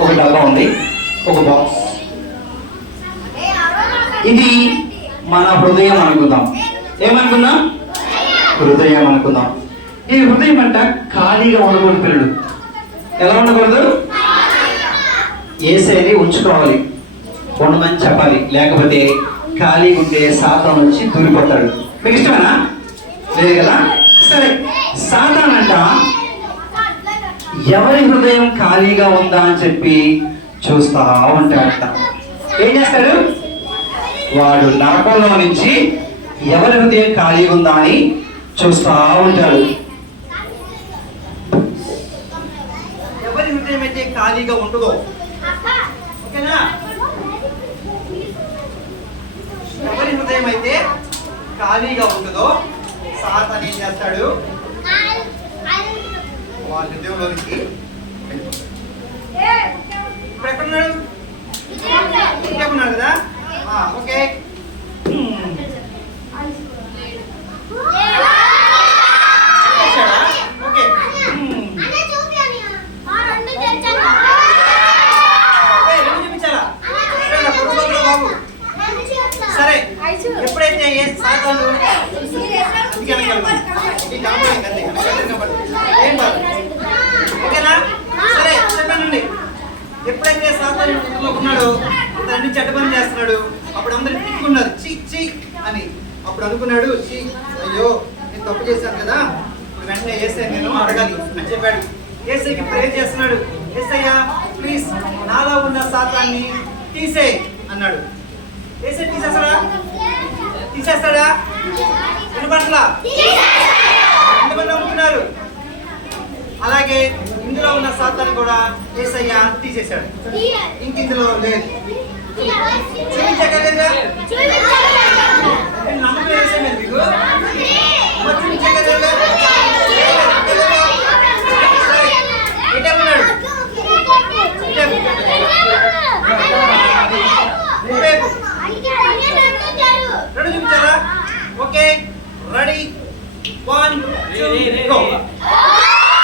ఒక డబ్బా ఉంది ఒక బాక్స్ ఇది మన హృదయం అనుకుందాం. ఏమనుకుందాం? హృదయం అనుకుందాం. ఈ హృదయం అంట ఖాళీగా ఉండకూడదు పిల్లలు. ఎలా ఉండకూడదు? ఏసైని ఉంచుకోవాలి. ఉండమని చెప్పాలి. లేకపోతే ఖాళీగా ఉంటే సాతాన్ వచ్చి దూరిపోతాడు. మీకు ఇష్టమేనా? లేదు కదా? సరే. సాతాన్ అంట ఎవరి హృదయం ఖాళీగా ఉందా అని చెప్పి చూస్తా ఉంటాడట ఏం చేస్తాడు? వాడు నరకంలో నుంచి ఎవరి హృదయం ఖాళీగా ఉందా అని చూస్తా ఉంటాడు. ఎవరి హృదయం అయితే ఖాళీగా ఉండదు ఓకేనా? ఎవరి హృదయం అయితే ఖాళీగా ఉండదో సాతన్ ఏం చేస్తాడు? వాళ్ళ హృదయంలోనికి వెళ్ళిపోతాడు. ఇప్పుడు ఎక్కడున్నాడు ఇంకే ఉన్నాడు కదా? ఓకే. సరే, ఎప్పుడైతే ఏ ఓకేనా సరే చెప్పండి ఎప్పుడైతే సాతాను ఇంట్లో ఉన్నాడో తన చేస్తున్నాడు అప్పుడు అందరు తిట్టుకున్నారు చి చి అని అప్పుడు అనుకున్నాడు చి అయ్యో నేను తప్పు చేశాను కదా ఇప్పుడు వెంటనే ఏసై నేను అడగాలి అని చెప్పాడు ఏసైకి ప్రేర్ చేస్తున్నాడు ఏసయ్యా ప్లీజ్ నాలో ఉన్న సాతాన్ని తీసే అన్నాడు ఏసై తీసేస్తాడా తీసేస్తాడా వినపట్లా ఎంతమంది నమ్ముతున్నారు? అలాగే ఇందులో ఉన్న సాతాన్ని కూడా ఏసయ్య తీసేశాడు. ఇంక ఇందులో లేదు. చూపించగలరా Ready? One, two, go.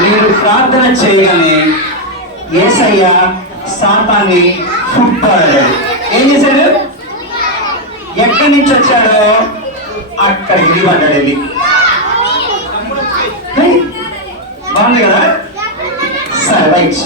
మీరు ప్రార్థన చేయగానే ఏసయ్య సాతాన్ని ఫుట్పడాడు ఏం చేశాడు ఎక్కడి నుంచి వచ్చాడో అక్కడ వెళ్ళి వెళ్ళి బాగుంది కదా? సరే రైట్.